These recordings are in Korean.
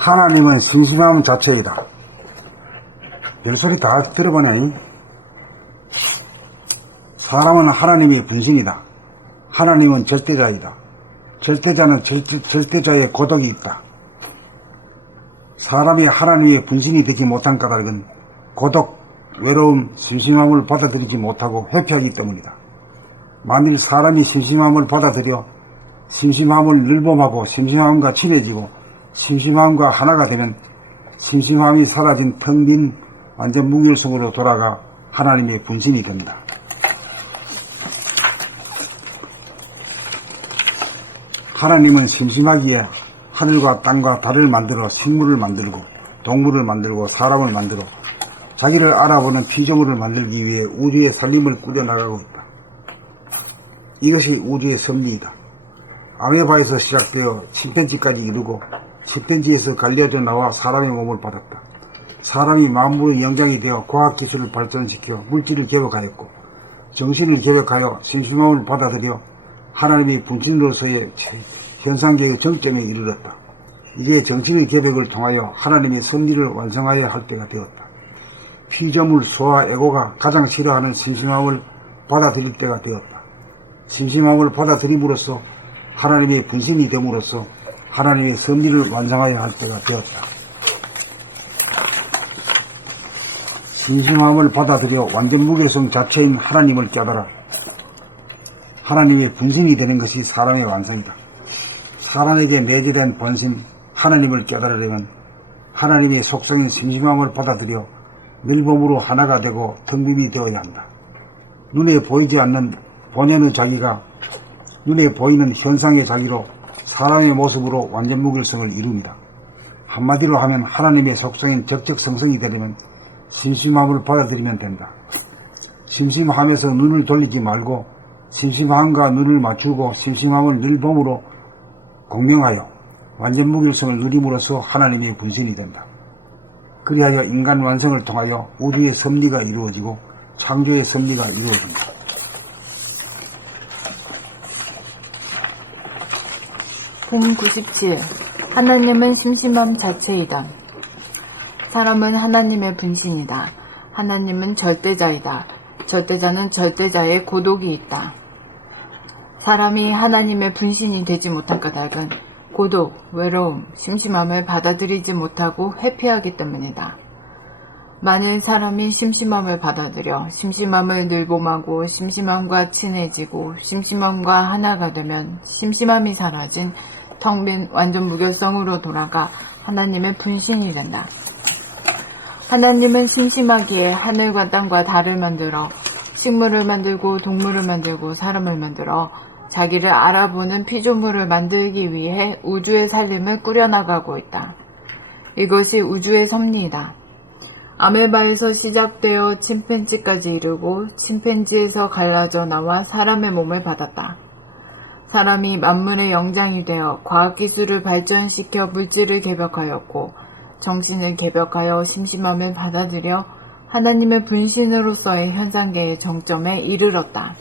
하나님은 심심함 자체이다. 별소리 다 들어보네. 사람은 하나님의 분신이다. 하나님은 절대자이다. 절대자는 절대자의 고독이 있다. 사람이 하나님의 분신이 되지 못한 까닭은 고독, 외로움, 심심함을 받아들이지 못하고 회피하기 때문이다. 만일 사람이 심심함을 받아들여 심심함을 늘봄하고 심심함과 친해지고 심심함과 하나가 되면 심심함이 사라진 텅 빈 완전 무결성으로 돌아가 하나님의 분신이 됩니다. 하나님은 심심하기에 하늘과 땅과 달을 만들어 식물을 만들고 동물을 만들고 사람을 만들어 자기를 알아보는 피조물을 만들기 위해 우주의 살림을 꾸려나가고 있다. 이것이 우주의 섭리이다. 아메바에서 시작되어 침팬지까지 이르고 침팬지에서 갈려져 나와 사람의 몸을 받았다. 사람이 만물의 영장이 되어 과학기술을 발전시켜 물질을 개혁하였고 정신을 개혁하여 심심함을 받아들여 하나님의 분신으로서의 현상계의 정점에 이르렀다. 이제 정신의 개혁을 통하여 하나님의 섭리를 완성하여야 할 때가 되었다. 피조물, 소와 에고가 가장 싫어하는 심심함을 받아들일 때가 되었다. 심심함을 받아들임으로써 하나님의 분신이 됨으로써 하나님의 섭리를 완성하여야 할 때가 되었다. 심심함을 받아들여 완전 무결성 자체인 하나님을 깨달아 하나님의 분신이 되는 것이 사람의 완성이다. 사람에게 내재된 본신 하나님을 깨달으려면 하나님의 속성인 심심함을 받아들여 늘봄으로 하나가 되고 텅빔이 되어야 한다. 눈에 보이지 않는 본연의 자기가 눈에 보이는 현상의 자기로 사람의 모습으로 완전 무결성을 이룹니다. 한마디로 하면 하나님의 속성인 적적성성이 되려면 심심함을 받아들이면 된다. 심심함에서 눈을 돌리지 말고 심심함과 눈을 맞추고 심심함을 늘봄으로 공명하여 완전 무결성을 누림으로써 하나님의 분신이 된다. 그리하여 인간 완성을 통하여 우주의 섭리가 이루어지고 창조의 섭리가 이루어진다. 품 97. 하나님은 심심함 자체이다. 사람은 하나님의 분신이다. 하나님은 절대자이다. 절대자는 절대자의 고독이 있다. 사람이 하나님의 분신이 되지 못한 까닭은 고독, 외로움, 심심함을 받아들이지 못하고 회피하기 때문이다. 만일 사람이 심심함을 받아들여 심심함을 늘봄하고 심심함과 친해지고 심심함과 하나가 되면 심심함이 사라진 텅 빈 완전 무결성으로 돌아가 하나님의 분신이 된다. 하나님은 심심하기에 하늘과 땅과 달을 만들어 식물을 만들고 동물을 만들고 사람을 만들어 자기를 알아보는 피조물을 만들기 위해 우주의 살림을 꾸려나가고 있다. 이것이 우주의 섭리이다. 아메바에서 시작되어 침팬지까지 이르고 침팬지에서 갈라져 나와 사람의 몸을 받았다. 사람이 만물의 영장이 되어 과학기술을 발전시켜 물질을 개벽하였고 정신을 개벽하여 심심함을 받아들여 하나님의 분신으로서의 현상계의 정점에 이르렀다.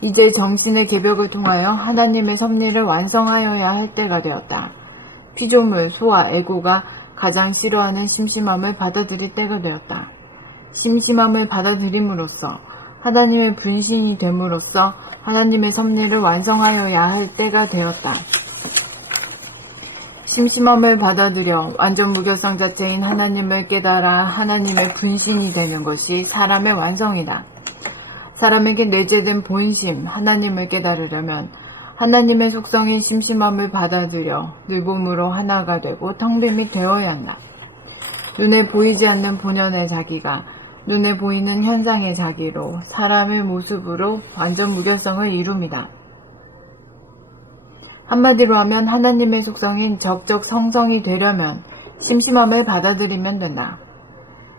이제 정신의 개벽을 통하여 하나님의 섭리를 완성하여야 할 때가 되었다. 피조물, 소와 에고가 가장 싫어하는 심심함을 받아들일 때가 되었다. 심심함을 받아들임으로써 하나님의 분신이 됨으로써 하나님의 섭리를 완성하여야 할 때가 되었다. 심심함을 받아들여 완전 무결성 자체인 하나님을 깨달아 하나님의 분신이 되는 것이 사람의 완성이다. 사람에게 내재된 본심, 하나님을 깨달으려면 하나님의 속성인 심심함을 받아들여 늘봄으로 하나가 되고 텅빔이 되어야 한다. 눈에 보이지 않는 본연의 자기가 눈에 보이는 현상의 자기로 사람의 모습으로 완전 무결성을 이룹니다. 한마디로 하면 하나님의 속성인 적적 성성이 되려면 심심함을 받아들이면 된다.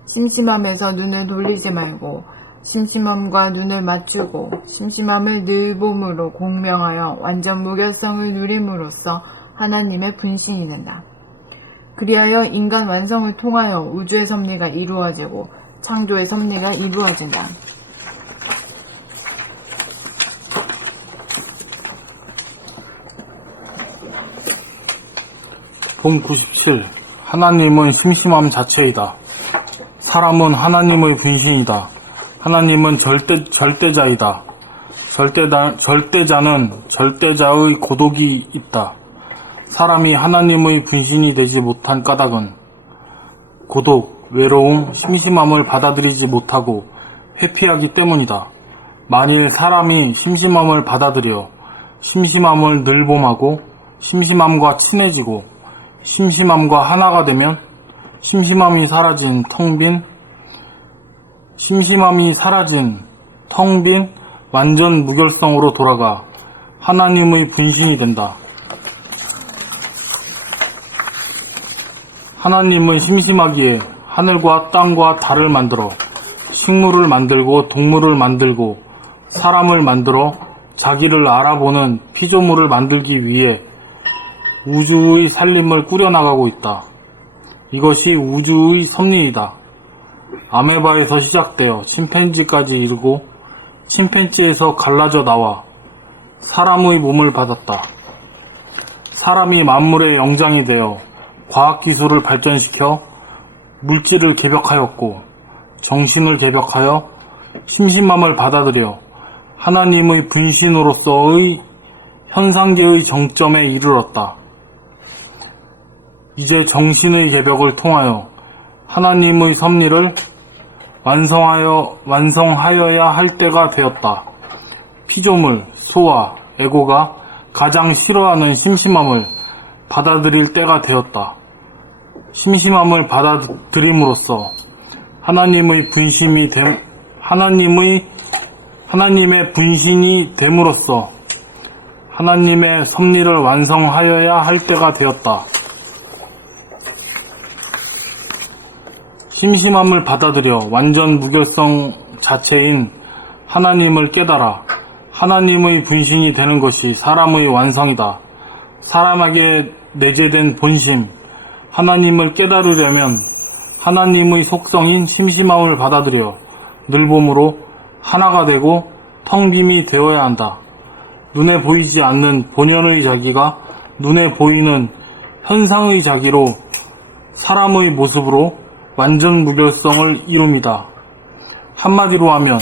심심함에서 눈을 돌리지 말고 심심함과 눈을 맞추고 심심함을 늘봄으로 공명하여 완전 무결성을 누림으로써 하나님의 분신이 된다. 그리하여 인간 완성을 통하여 우주의 섭리가 이루어지고 창조의 섭리가 이루어진다. 봄 97. 하나님은 심심함 자체이다. 사람은 하나님의 분신이다. 하나님은 절대자이다. 절대자는 절대자의 고독이 있다. 사람이 하나님의 분신이 되지 못한 까닭은 고독, 외로움, 심심함을 받아들이지 못하고 회피하기 때문이다. 만일 사람이 심심함을 받아들여 심심함을 늘봄하고 심심함과 친해지고 심심함과 하나가 되면 심심함이 사라진 텅 빈 완전 무결성으로 돌아가 하나님의 분신이 된다. 하나님은 심심하기에 하늘과 땅과 달을 만들어 식물을 만들고 동물을 만들고 사람을 만들어 자기를 알아보는 피조물을 만들기 위해 우주의 살림을 꾸려나가고 있다. 이것이 우주의 섭리이다. 아메바에서 시작되어 침팬지까지 이르고 침팬지에서 갈라져 나와 사람의 몸을 받았다. 사람이 만물의 영장이 되어 과학기술을 발전시켜 물질을 개벽하였고 정신을 개벽하여 심심함을 받아들여 하나님의 분신으로서의 현상계의 정점에 이르렀다. 이제 정신의 개벽을 통하여 하나님의 섭리를 완성하여야 할 때가 되었다. 피조물, 소와 에고가 가장 싫어하는 심심함을 받아들일 때가 되었다. 심심함을 받아들임으로써 하나님의 분신이 됨으로써 하나님의 섭리를 완성하여야 할 때가 되었다. 심심함을 받아들여 완전 무결성 자체인 하나님을 깨달아 하나님의 분신이 되는 것이 사람의 완성이다. 사람에게 내재된 본심, 하나님을 깨달으려면 하나님의 속성인 심심함을 받아들여 늘봄으로 하나가 되고 텅 빔이 되어야 한다. 눈에 보이지 않는 본연의 자기가 눈에 보이는 현상의 자기로 사람의 모습으로 완전 무결성을 이룹니다. 한마디로 하면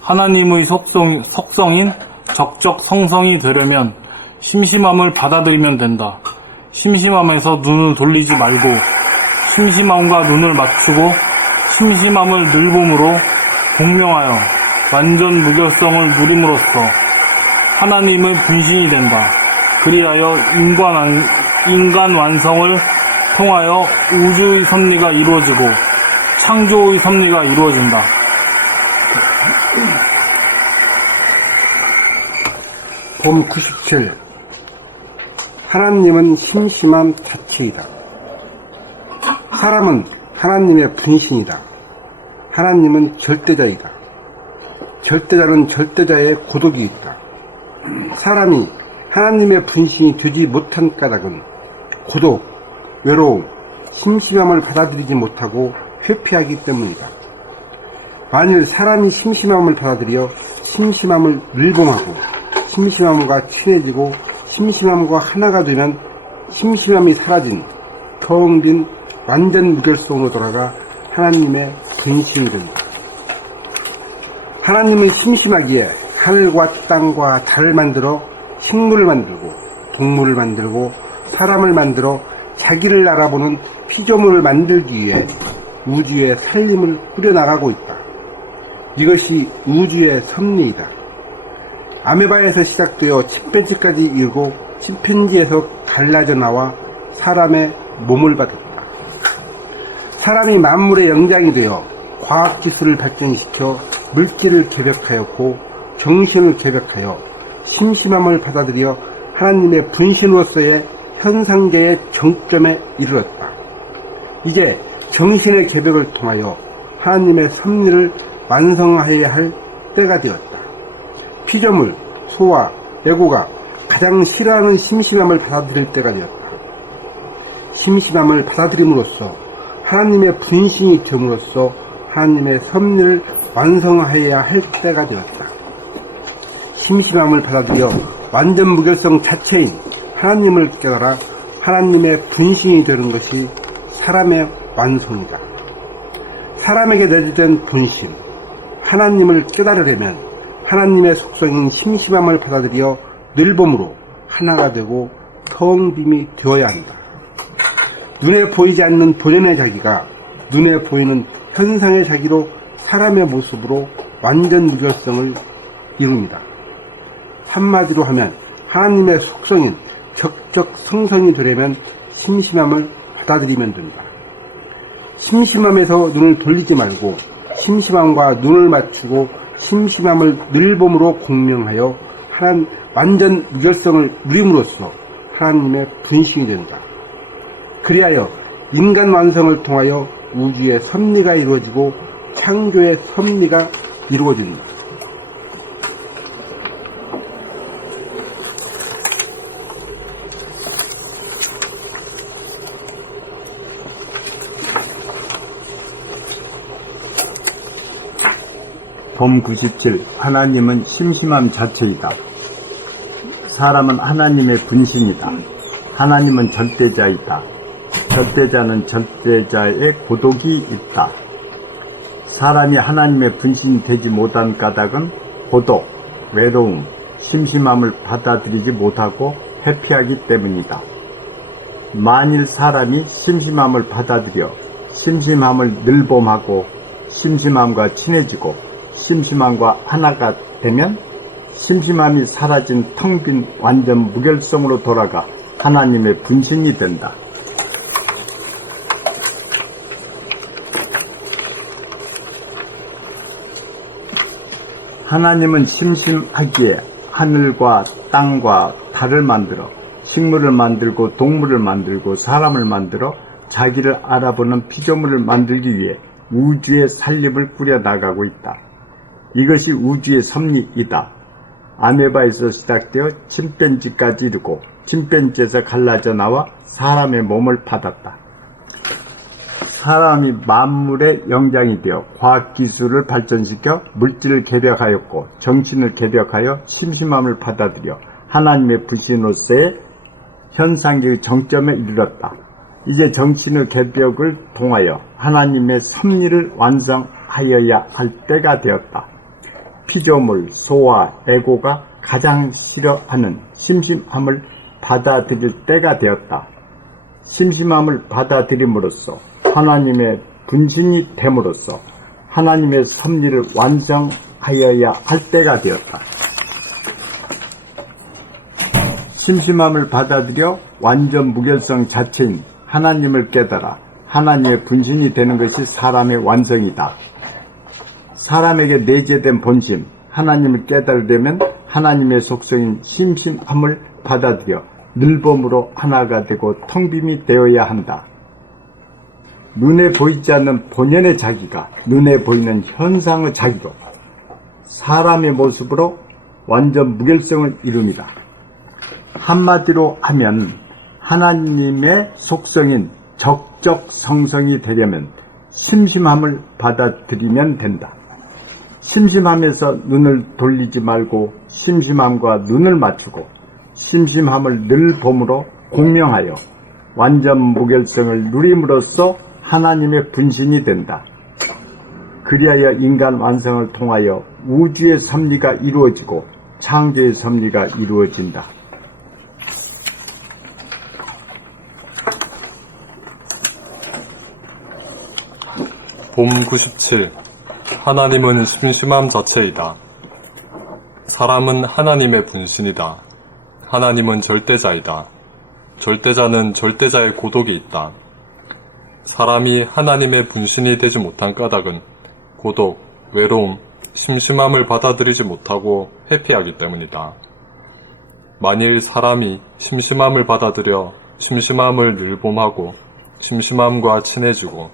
하나님의 속성인 적적 성성이 되려면 심심함을 받아들이면 된다. 심심함에서 눈을 돌리지 말고 심심함과 눈을 맞추고 심심함을 늘봄으로 공명하여 완전 무결성을 누림으로써 하나님의 분신이 된다. 그리하여 인간 완성을 통하여 우주의 섭리가 이루어지고 창조의 섭리가 이루어진다. 봄 97. 하나님은 심심함 자체이다. 사람은 하나님의 분신이다. 하나님은 절대자이다. 절대자는 절대자의 고독이 있다. 사람이 하나님의 분신이 되지 못한 까닭은 고독, 외로움, 심심함을 받아들이지 못하고 회피하기 때문이다. 만일 사람이 심심함을 받아들여 심심함을 늘봄하고 심심함과 친해지고 심심함과 하나가 되면 심심함이 사라진 텅 빈 완전 무결성으로 돌아가 하나님의 분신이 된다. 하나님은 심심하기에 하늘과 땅과 달을 만들어 식물을 만들고 동물을 만들고 사람을 만들어 자기를 알아보는 피조물을 만들기 위해 우주의 살림을 꾸려나가고 있다. 이것이 우주의 섭리이다. 아메바에서 시작되어 침팬지까지 이르고 침팬지에서 갈라져 나와 사람의 몸을 받았다. 사람이 만물의 영장이 되어 과학기술을 발전시켜 물질을 개벽하였고 정신을 개벽하여 심심함을 받아들여 하나님의 분신으로서의 현상계의 정점에 이르렀다. 이제 정신의 개벽을 통하여 하나님의 섭리를 완성하여야 할 때가 되었다. 피조물, 소와 에고가 가장 싫어하는 심심함을 받아들일 때가 되었다. 심심함을 받아들임으로써 하나님의 분신이 됨으로써 하나님의 섭리를 완성하여야 할 때가 되었다. 심심함을 받아들여 완전 무결성 자체인 하나님을 깨달아 하나님의 분신이 되는 것이 사람의 완성이다. 사람에게 내재된 본심, 하나님을 깨달으려면 하나님의 속성인 심심함을 받아들여 늘봄으로 하나가 되고 텅 빔이 되어야 한다. 눈에 보이지 않는 본연의 자기가 눈에 보이는 현상의 자기로 사람의 모습으로 완전 무결성을 이룹니다. 한마디로 하면 하나님의 속성인 적적 성성이 되려면 심심함을 받아들이면 된다. 심심함에서 눈을 돌리지 말고 심심함과 눈을 맞추고 심심함을 늘봄으로 공명하여 완전 무결성을 누림으로써 하나님의 분신이 된다. 그리하여 인간 완성을 통하여 우주의 섭리가 이루어지고 창조의 섭리가 이루어진다. 봄 97. 하나님은 심심함 자체이다. 사람은 하나님의 분신이다. 하나님은 절대자이다. 절대자는 절대자의 고독이 있다. 사람이 하나님의 분신이 되지 못한 까닭은 고독, 외로움, 심심함을 받아들이지 못하고 회피하기 때문이다. 만일 사람이 심심함을 받아들여 심심함을 늘봄하고 심심함과 친해지고 심심함과 하나가 되면 심심함이 사라진 텅 빈 완전 무결성으로 돌아가 하나님의 분신이 된다. 하나님은 심심하기에 하늘과 땅과 달을 만들어 식물을 만들고 동물을 만들고 사람을 만들어 자기를 알아보는 피조물을 만들기 위해 우주의 살림을 꾸려나가고 있다. 이것이 우주의 섭리이다. 아메바에서 시작되어 침팬지까지 이르고 침팬지에서 갈라져 나와 사람의 몸을 받았다. 사람이 만물의 영장이 되어 과학기술을 발전시켜 물질을 개벽하였고 정신을 개벽하여 심심함을 받아들여 하나님의 분신으로서의 현상적 정점에 이르렀다. 이제 정신의 개벽을 통하여 하나님의 섭리를 완성하여야 할 때가 되었다. 피조물, 소와 에고가 가장 싫어하는 심심함을 받아들일 때가 되었다. 심심함을 받아들임으로써 하나님의 분신이 됨으로써 하나님의 섭리를 완성하여야 할 때가 되었다. 심심함을 받아들여 완전 무결성 자체인 하나님을 깨달아 하나님의 분신이 되는 것이 사람의 완성이다. 사람에게 내재된 본심, 하나님을 깨달으려면 하나님의 속성인 심심함을 받아들여 늘봄으로 하나가 되고 텅빔이 되어야 한다. 눈에 보이지 않는 본연의 자기가 눈에 보이는 현상의 자기로 사람의 모습으로 완전 무결성을 이룹니다. 한마디로 하면 하나님의 속성인 적적 성성이 되려면 심심함을 받아들이면 된다. 심심함에서 눈을 돌리지 말고 심심함과 눈을 맞추고 심심함을 늘 봄으로 공명하여 완전 무결성을 누림으로써 하나님의 분신이 된다. 그리하여 인간 완성을 통하여 우주의 섭리가 이루어지고 창조의 섭리가 이루어진다. 봄 97. 하나님은 심심함 자체이다. 사람은 하나님의 분신이다. 하나님은 절대자이다. 절대자는 절대자의 고독이 있다. 사람이 하나님의 분신이 되지 못한 까닭은 고독, 외로움, 심심함을 받아들이지 못하고 회피하기 때문이다. 만일 사람이 심심함을 받아들여 심심함을 늘봄하고 심심함과 친해지고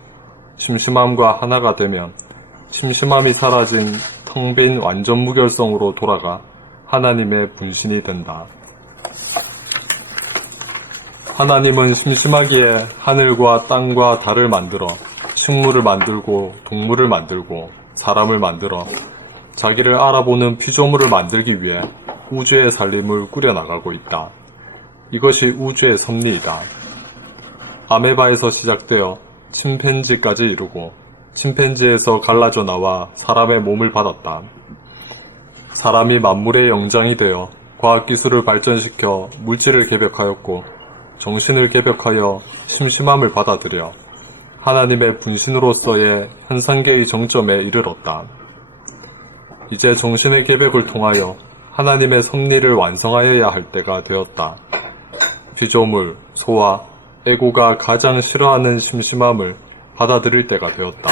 심심함과 하나가 되면 심심함이 사라진 텅 빈 완전 무결성으로 돌아가 하나님의 분신이 된다. 하나님은 심심하기에 하늘과 땅과 달을 만들어 식물을 만들고 동물을 만들고 사람을 만들어 자기를 알아보는 피조물을 만들기 위해 우주의 살림을 꾸려나가고 있다. 이것이 우주의 섭리이다. 아메바에서 시작되어 침팬지까지 이루고 침팬지에서 갈라져 나와 사람의 몸을 받았다. 사람이 만물의 영장이 되어 과학기술을 발전시켜 물질을 개벽하였고 정신을 개벽하여 심심함을 받아들여 하나님의 분신으로서의 현상계의 정점에 이르렀다. 이제 정신의 개벽을 통하여 하나님의 섭리를 완성하여야 할 때가 되었다. 피조물, 소와 애고가 가장 싫어하는 심심함을 받아들일 때가 되었다.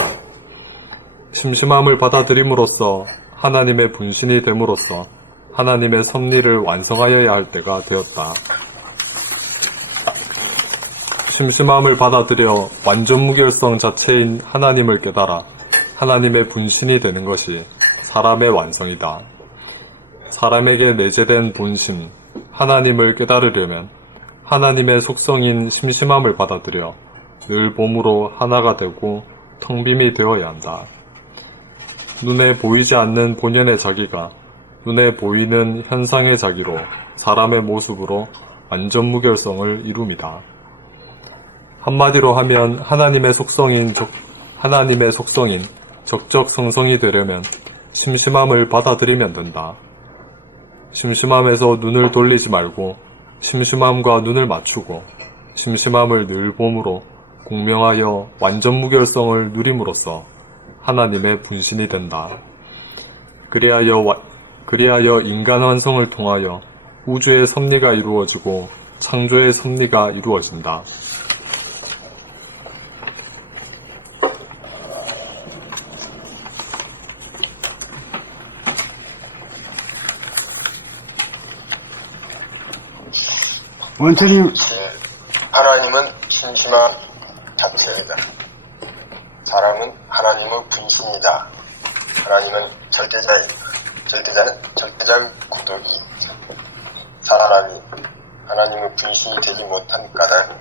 심심함을 받아들임으로써 하나님의 분신이 됨으로써 하나님의 섭리를 완성하여야 할 때가 되었다. 심심함을 받아들여 완전 무결성 자체인 하나님을 깨달아 하나님의 분신이 되는 것이 사람의 완성이다. 사람에게 내재된 본심, 하나님을 깨달으려면 하나님의 속성인 심심함을 받아들여 늘 몸으로 하나가 되고 텅 빔이 되어야 한다. 눈에 보이지 않는 본연의 자기가 눈에 보이는 현상의 자기로 사람의 모습으로 완전 무결성을 이룹니다. 한마디로 하면 하나님의 속성인 적적성성이 되려면 심심함을 받아들이면 된다. 심심함에서 눈을 돌리지 말고 심심함과 눈을 맞추고 심심함을 늘 봄으로 공명하여 완전 무결성을 누림으로써 하나님의 분신이 된다. 그리하여 인간 완성을 통하여 우주의 섭리가 이루어지고 창조의 섭리가 이루어진다. 원천이 하나님은 심심한 자체이다. 사람은 하나님의 분신이다. 하나님은 절대자이다. 절대자는 절대자의 구독이 있다. 사람이 하나님의 분신이 되지 못한 까닭,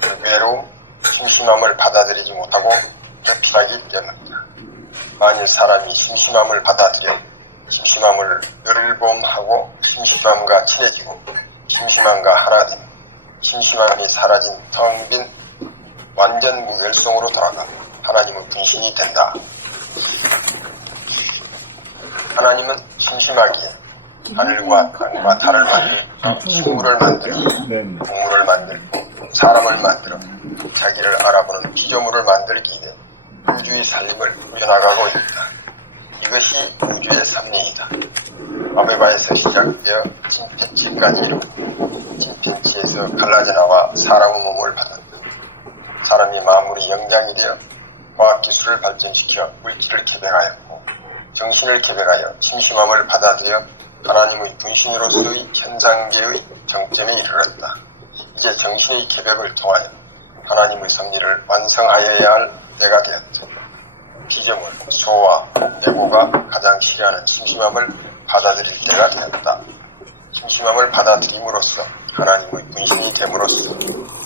그 외로움, 심심함을 받아들이지 못하고 회피하기 때문이다. 만일 사람이 심심함을 받아들여 심심함을 늘봄하고 심심함과 친해지고 심심함과 하나 되며 심심함이 사라진 텅 빈 완전 무결성으로 돌아가 하나님의 분신이 된다. 하나님은 심심하기에 하늘과 땅과 달을 만들고 식물을 만들고 동물을 만들고 사람을 만들어 자기를 알아보는 피조물을 만들기 위해 우주의 살림을 꾸려나가고 있다. 이것이 우주의 섭리이다. 아메바에서 시작되어 침팬지까지 이루고 침팬지에서 갈라져 나와 사람의 몸을 받았다. 사람이 만물의 영장이 되어 과학기술을 발전시켜 물질을 개벽하였고 정신을 개벽하여 심심함을 받아들여 하나님의 분신으로서의 현상계의 정점에 이르렀다. 이제 정신의 개벽을 통하여 하나님의 섭리를 완성하여야 할 때가 되었다. 피조물, 소와 애고가 가장 싫어하는 심심함을 받아들일 때가 되었다. 심심함을 받아들임으로써 하나님의 분신이 됨으로써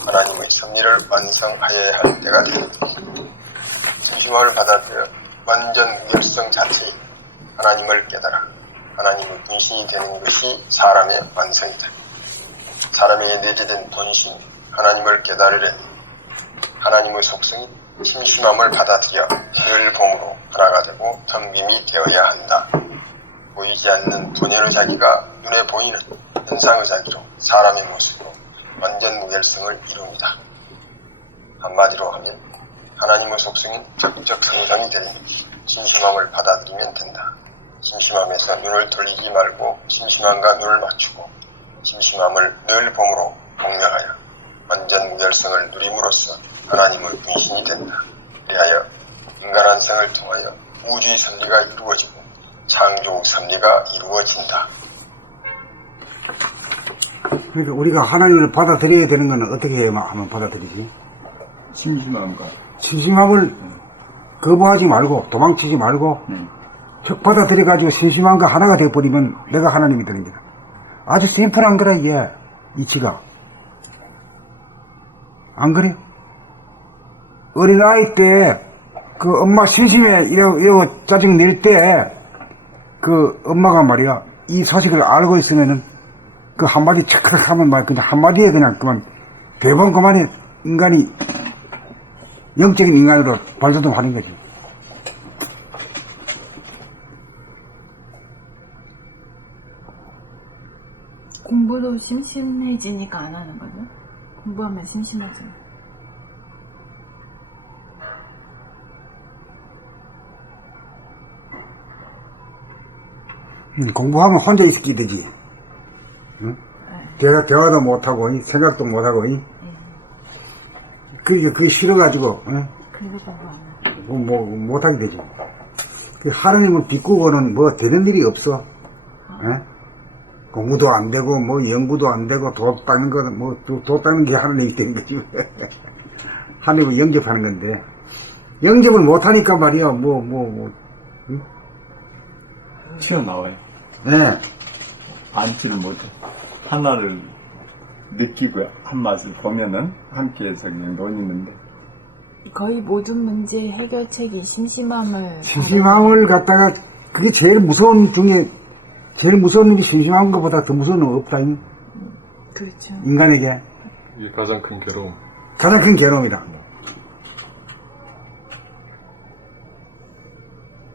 하나님의 섭리를 완성하여야 할 때가 되었다. 심심함을 받아들여 완전 무결성 자체인 하나님을 깨달아 하나님의 분신이 되는 것이 사람의 완성이다. 사람에게 내재된 본신, 하나님을 깨달으려니 하나님의 속성이 심심함을 받아들여 늘 봄으로 하나가 되고 텅빔이 되어야 한다. 보이지 않는 본연의 자기가 눈에 보이는 현상의 자기로 사람의 모습으로 완전 무결성을 이룹니다. 한마디로 하면 하나님의 속성인 적적성성이 되려면 심심함을 받아들이면 된다. 심심함에서 눈을 돌리지 말고 심심함과 눈을 맞추고 심심함을 늘 봄으로 공명하여 완전 무결성을 누림으로써 하나님의 분신이 된다. 그리하여 인간 완성을 통하여 우주의 섭리가 이루어지고 창조 섭리가 이루어진다. 그러니까 우리가 하나님을 받아들여야 되는 건 어떻게 해야만 하면 받아들이지? 심심함을 거부하지 말고 도망치지 말고 척 받아들여가지고 심심함과 하나가 되어버리면 내가 하나님이 되는 거다. 아주 심플한 거라 이게 이치가. 안 그래? 어린아이 때 그 엄마 심심해 이러고 짜증 낼 때 그 엄마가 말이야 이 소식을 알고 있으면은 그 한마디 척 하면 말 그냥 한마디에 그냥 그만 대본 그만에 인간이 영적인 인간으로 발돋움하는 거지. 공부도 심심해지니까 안 하는 거죠? 공부하면 심심하죠. 공부하면 혼자 있게 되지. 응? 대화도 못하고, 생각도 못하고, 그게 싫어가지고, 응? 그래서 공부 안 해요. 못하게 되지. 그 하느님을 비꾸고는 뭐 되는 일이 없어. 응? 공부도 안 되고, 뭐 연구도 안 되고, 돈 닦는 거는 돈 닦는 게 하느님이 되는 거지. 하느님을 영접하는 건데, 영접을 못하니까 말이야, 응? 튀어나와요. 네. 앉지를 못해. 하나를 느끼고 한 맛을 보면은 함께해서 그냥 논이는데. 거의 모든 문제 해결책이 심심함을 갖다가, 그게 제일 무서운 중에, 제일 무서운 일이 심심한 것보다 더 무서운 건 없다. 그렇죠. 인간에게. 이게 가장 큰 괴로움. 가장 큰 괴로움이다.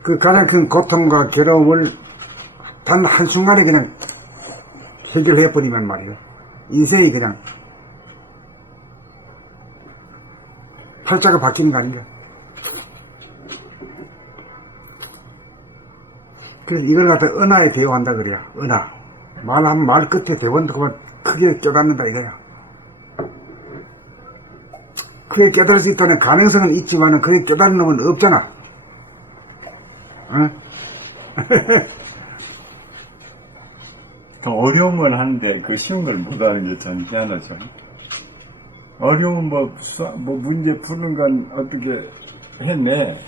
그 가장 큰 고통과 괴로움을 단 한순간에 그냥 해결해버리면 말이에요. 인생이 그냥 팔자가 바뀌는 거 아닌가. 그래서 이걸 갖다 은하에 대우한다 그래요. 은하. 말하면 말 끝에 대원도 그만 크게 깨닫는다 이거야. 그게 깨달을 수 있다는 가능성은 있지만은 그게 깨달은 놈은 없잖아. 응? 더 어려운 걸 하는데 그 쉬운 걸 못하는 게 참 희한하죠. 어려운 문제 푸는 건 어떻게 했네.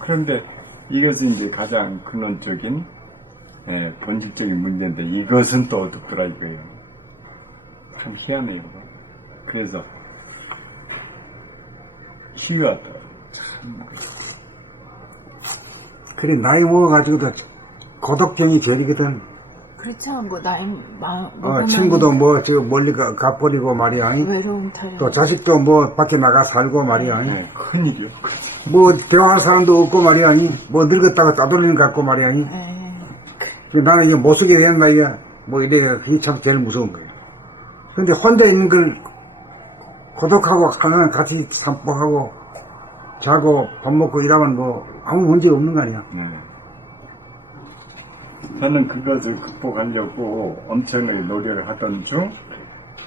그런데 이것은 이제 가장 근원적인, 본질적인 문제인데 이것은 또 어둡더라 이거예요. 참 희한해요. 그래서 희유하더라. 참. 그래, 나이 먹어가지고도 고독병이 제일이거든. 그렇죠. 뭐 나이 친구도 지금 멀리 가버리고 말이야. 외로움 타령. 또 자식도 밖에 나가 살고 말이야. 큰일이요. 대화할 사람도 없고 말이야. 늙었다가 따돌리는 것 같고 말이야. 나는 이게 못 쓰게 된다 이게 이게 참 제일 무서운 거예요. 근데 혼자 있는 걸 고독하고 하나는 같이散歩하고 자고 밥 먹고 이러면 아무 문제 없는 거 아니야. 네. 저는 그것을 극복하려고 엄청나게 노력을 하던 중,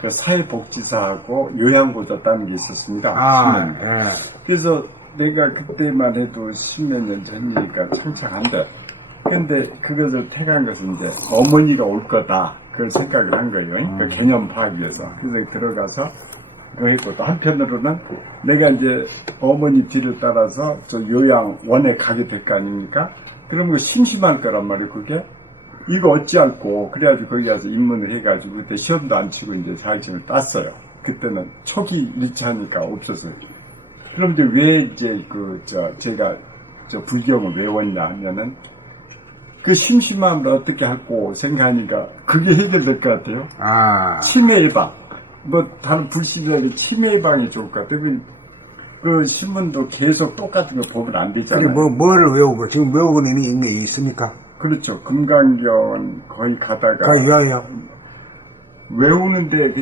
그 사회복지사하고 요양보좌 따는 게 있었습니다. 예. 그래서 내가 그때만 해도 10몇 년 전이니까 창창한데, 근데 그것을 택한 것은 이제 어머니가 올 거다. 그걸 생각을 한 거예요. 그 개념 파악이 위해서. 그래서 들어가서 그거 했고, 또 한편으로는 내가 이제 어머니 뒤를 따라서 저 요양원에 가게 될 거 아닙니까? 그러면 심심할 거란 말이에요, 그게. 이거 어찌할꼬. 그래가지고 거기 가서 입문을 해가지고, 그때 시험도 안 치고 이제 자격증을 땄어요. 그때는 초기 1차니까 없었어요. 그럼 이제 왜 이제 제가 불경을 외웠냐 하면은, 그 심심함을 어떻게 할꼬 생각하니까 그게 해결될 것 같아요. 치매 예방. 다른 불신자들이 치매 예방이 좋을 것 같아요. 그 신문도 계속 똑같은 거 보면 안 되잖아요. 그래, 뭐를 외우고, 지금 외우고 있는 게 있습니까? 그렇죠. 금강경은 거의 가다가. 유아요. 외우는데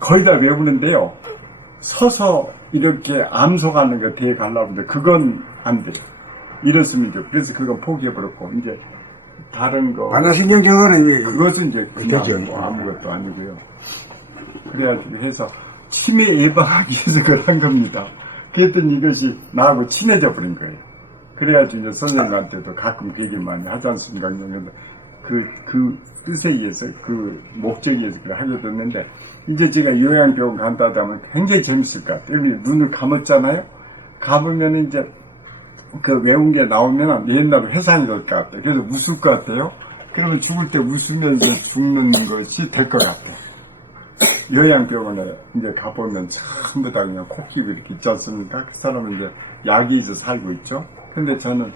거의 다 외우는데요. 서서 이렇게 암송하는 거 대에 가려고 하는데 그건 안 돼요. 이렇으면 이제, 그래서 그건 포기해버렸고, 이제 다른 거. 반야신경증은 그것은 이제 그냥 아무것도 아니고요. 그래가지고 해서 치매 예방하기 위해서 그걸 한 겁니다. 그랬더니 이것이 나하고 친해져 버린 거예요. 그래가지고 이제 선생님한테도 가끔 그 얘기를 많이 하지 않습니까? 그 뜻에 의해서, 그 목적에 의해서 그걸 하게 됐는데, 이제 제가 요양병원 간다 하면 굉장히 재밌을 것 같아요. 눈을 감았잖아요? 감으면 이제 그 외운 게 나오면 옛날로 회상이 될 것 같아요. 그래서 웃을 것 같아요. 그러면 죽을 때 웃으면서 죽는 것이 될 것 같아요. 요양병원에 이제 가보면 전부 다 그냥 코 끼고 이렇게 있지 않습니까? 그 사람은 이제 약이에서 살고 있죠. 근데 저는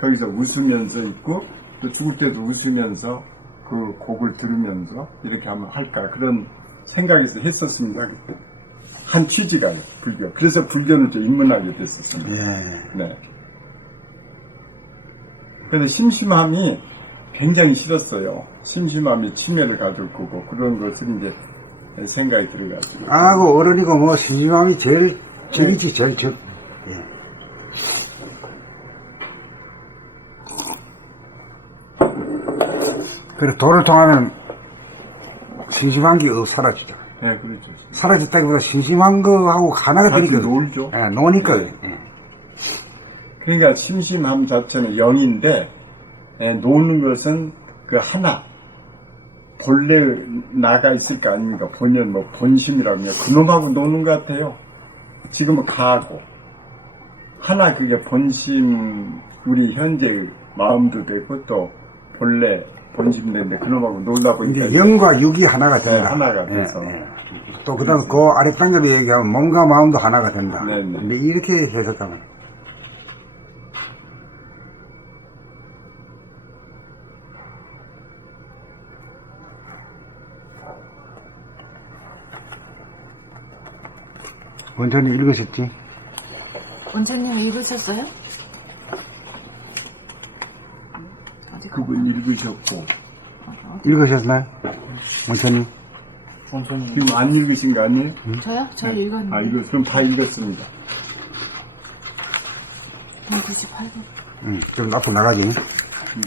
거기서 웃으면서 있고, 또 죽을 때도 웃으면서 그 곡을 들으면서 이렇게 하면 할까. 그런 생각해서 했었습니다. 그때. 한 취지가 불교. 그래서 불교를 좀 입문하게 됐었습니다. 예. 네. 그래서 심심함이 굉장히 싫었어요. 심심함이 치매를 가져올 거고 그런 것을 이제 생각이 들어가지고. 그 어른이고 뭐 심심함이 제일 적이지, 제일 적. 예. 그래, 도를 통하면 심심한 게 사라지죠. 네, 그렇죠. 사라졌다기보다 심심한 거하고 하나가 같이 되니까. 놀죠. 예, 노니까. 네. 예. 그러니까 심심함 자체는 영인데 노는 것은 그 하나 본래 나가 있을 거 아닙니까? 본연 뭐 본심이라면 그놈하고 노는 것 같아요. 지금은 가하고 하나 그게 본심 우리 현재 마음도 되고 또 본래 본심이 되는데 그놈하고 놀다 보니까 이제 영과 육이 하나가 된다. 네, 하나가 돼서. 또 그다음 그 아랫단계로 얘기하면 몸과 마음도 하나가 된다. 네, 네. 근데 이렇게 해석하면 원장님 읽으셨지? 원장님 읽으셨어요? 아직 그분 읽으셨고 읽으셨나요? 원장님? 지금 안 읽으신 거 아니에요? 저요? 저 읽었는데. 그럼 다 읽었습니다. 98번. 그럼 앞으로 나가지.